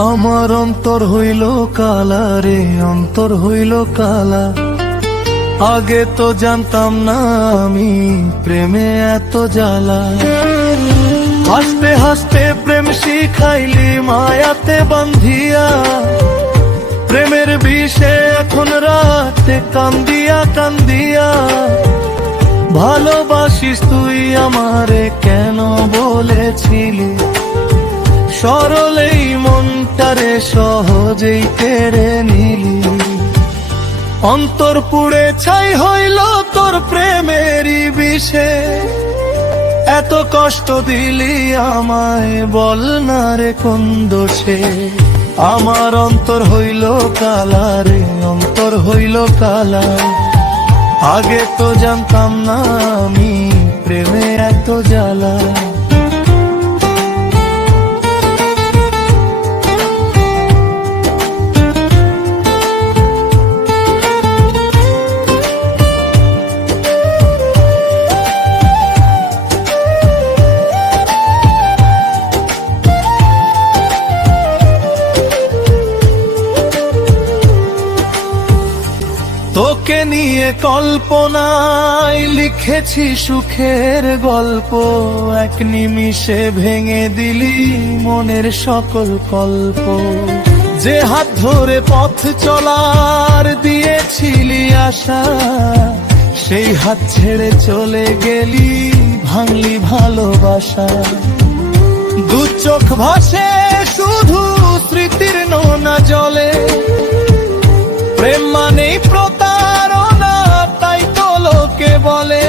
আমার অন্তর হইল কালা রে, অন্তর হইল কালা। আগে তো জানতাম না আমি প্রেমে এত জ্বালা। হাসতে হাসতে প্রেম শিখাইলি মায়াতে বান্ধিয়া, প্রেমের বিষে এখন রাতে কান্দিয়া কান্দিয়া। ভালোবাসিস তুই আমারে কেন বলেছিলি, সরলেই মনটারে সহজেই কেড়ে নিলি। অন্তর পুড়ে ছাই হইল তোর প্রেমেরই বিষে, এত কষ্ট দিলি আমায় বল না রে কোন দোষে। আমার অন্তর হইল কালা রে, অন্তর হইল কালা। আগে তো জানতাম না আমি প্রেমে এত জ্বালা। তোকে নিয়ে কল্পনায় লিখেছি সুখের গল্প, এক নিমিষে ভেঙে দিলি মনের সকল কল্প। যে হাত ধরে পথ চলার দিয়েছিলি আশা, সেই হাত ছেড়ে চলে গেলি ভাঙলি ভালোবাসা। দু চোখ ভাসে শুধু স্মৃতির নোনা জলে, প্রেম মানেই প্রতারণা তাই তো লোকে বলে।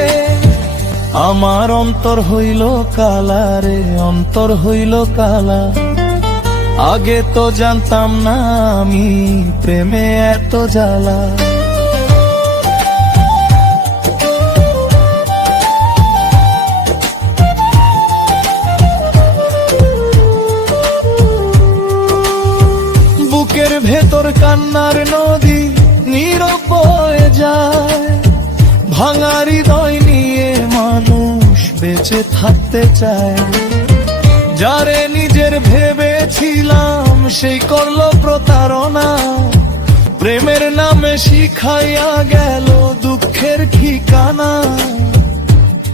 আমার অন্তর হইল কালা রে, অন্তর হইল কালা। আগে তো জানতাম না আমি প্রেমে এত জ্বালা। বুকের ভেতর কান্নার নদী নীরব বয়ে যায়, ভাঙা হৃদয় নিয়ে মানুষ বেঁচে থাকতে চায়। যারে নিজের ভেবেছিলাম সেই করলো প্রতারণা, প্রেমের নামে শিখাইয়া গেল দুঃখের ঠিকানা।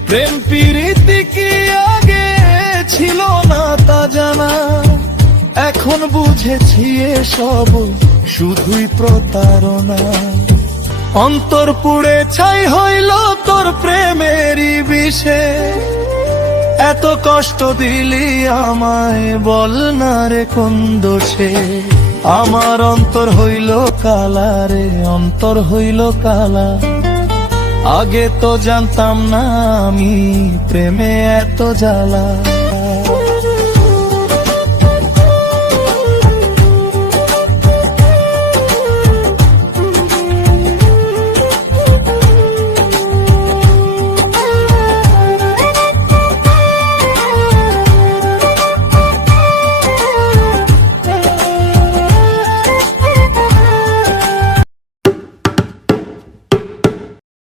প্রেম প্রীতি কি আগে ছিল না তা জানা, এখন বুঝেছি এসব শুধুই প্রতারণা। অন্তর পুড়ে ছাই হইল তোর প্রেমেরই বিষে, এত কষ্ট দিলি আমায় বল না রে কোন দোষে। আমার অন্তর হইল কালা রে, অন্তর হইল কালা। আগে তো জানতাম না আমি প্রেমে এত জ্বালা।